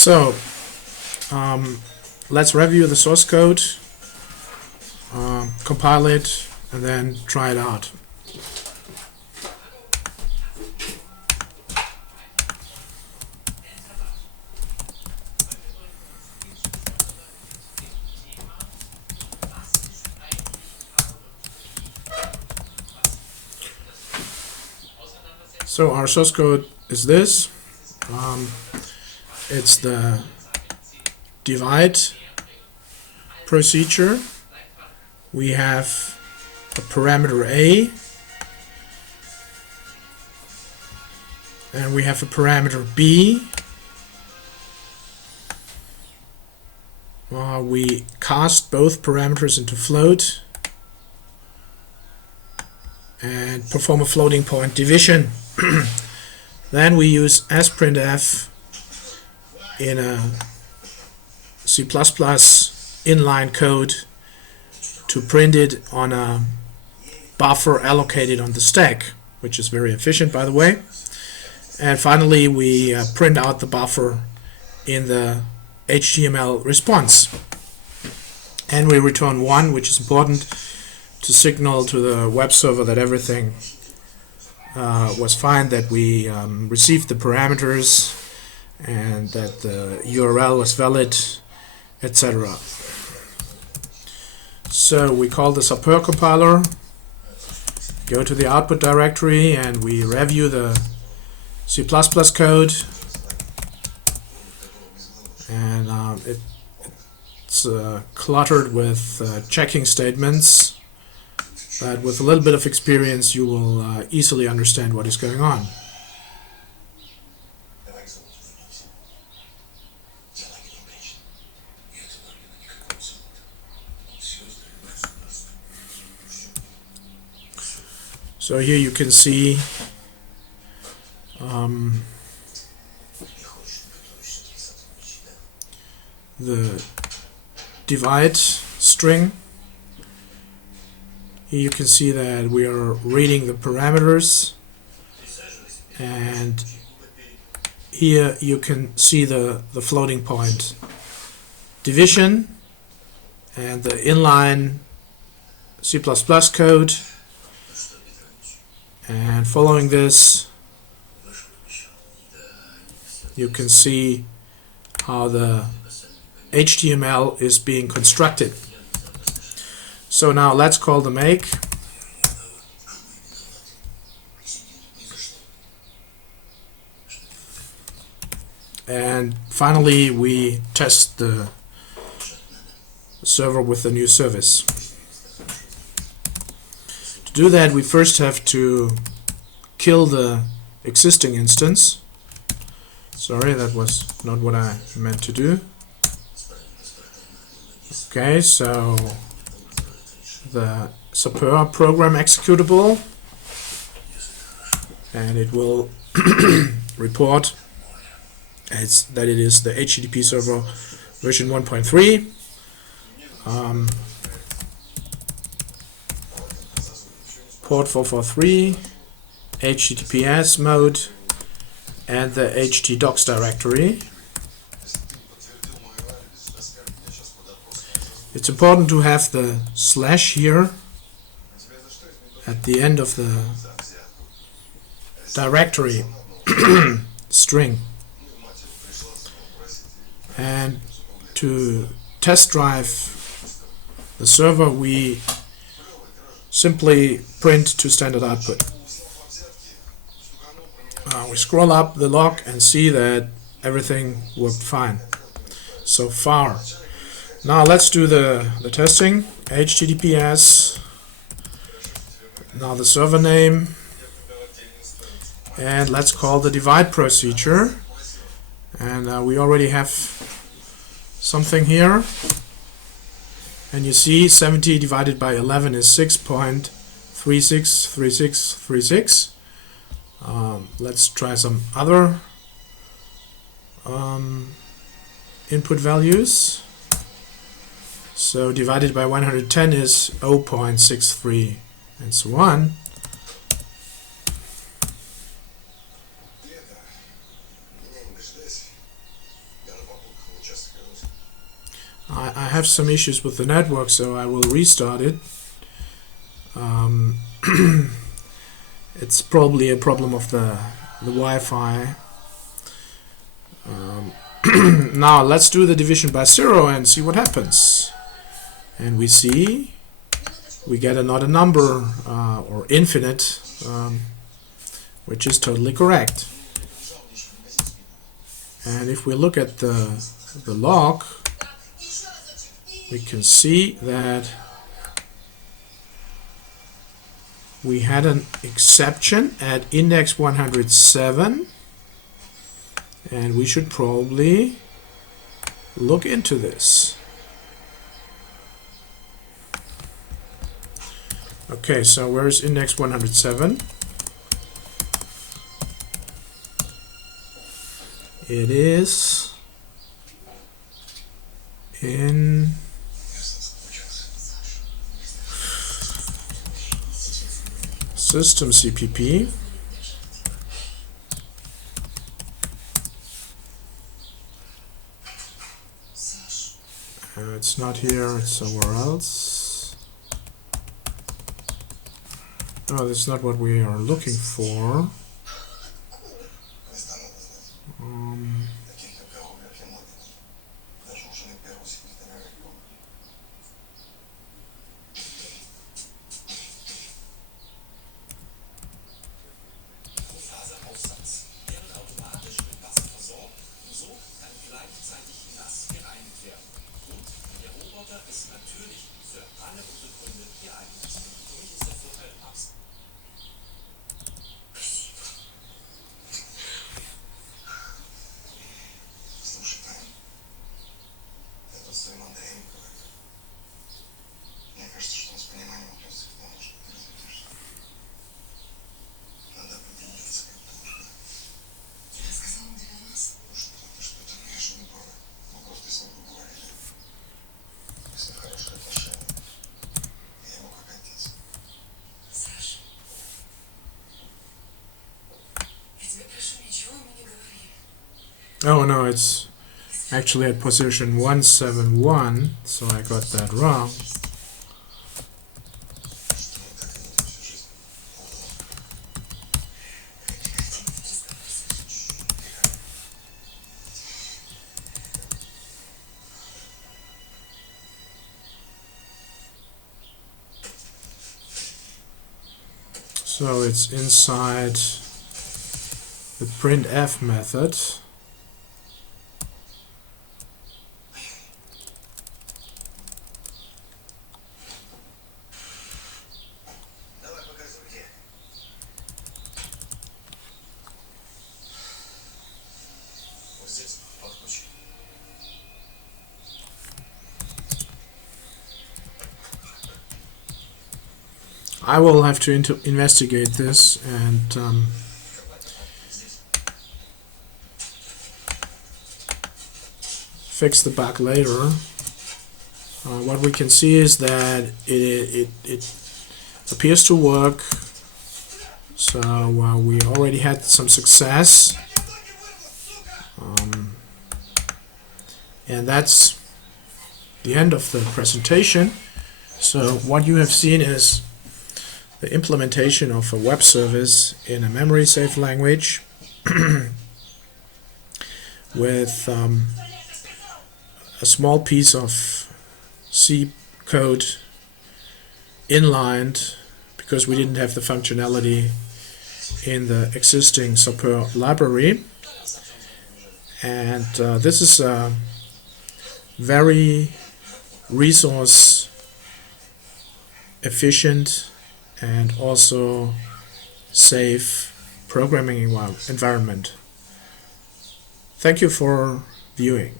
So let's review the source code, compile it, and then try it out. So our source code is this. It's the divide procedure. We have a parameter A, and we have a parameter B. We cast both parameters into float and perform a floating point division. Then we use sprintf in a C++ inline code to print it on a buffer allocated on the stack, which is very efficient, by the way. And finally, we print out the buffer in the HTML response. And we return 1, which is important to signal to the web server that everything was fine, that we received the parameters and that the URL was valid, etc. So we call the Sappeur compiler, go to the output directory, and we review the C++ code. And it's cluttered with checking statements, but with a little bit of experience you will easily understand what is going on. So here you can see the divide string. Here you can see that we are reading the parameters, and here you can see the floating point division and the inline C++ code. And following this, you can see how the HTML is being constructed. So now let's call the make. And finally we test the server with the new service. To do that, we first have to kill the existing instance. Sorry, that was not what I meant to do. Okay, so the Sappeur program executable, and it will report that it is the HTTP server version 1.3. Port 443, HTTPS mode, and the htdocs directory. It's important to have the slash here at the end of the directory string. And to test drive the server, we simply print to standard output. We scroll up the log and see that everything worked fine so far. Now let's do the testing. HTTPS, now the server name, and let's call the divide procedure. And we already have something here. And you see 70 divided by 11 is 6.363636. Let's try some other input values. So divided by 110 is 0.63 and so on. I have some issues with the network, so I will restart it. It's probably a problem of the Wi-Fi. Now let's do the division by 0 and see what happens. And we see we get another number, or infinite, which is totally correct. And if we look at the log, we can see that we had an exception at index 107, and we should probably look into this. Okay, so where is index 107? It is in system CPP. It's not here, it's somewhere else. Oh, that's not what we are looking for. Oh no, it's actually at position 171, so I got that wrong. So it's inside the printf method. I will have to investigate this and fix the bug later. What we can see is that it appears to work, so we already had some success, and that's the end of the presentation. So what you have seen is the implementation of a web service in a memory safe language with a small piece of C code inlined because we didn't have the functionality in the existing Sappeur library. And this is a very resource efficient and also safe programming environment. Thank you for viewing.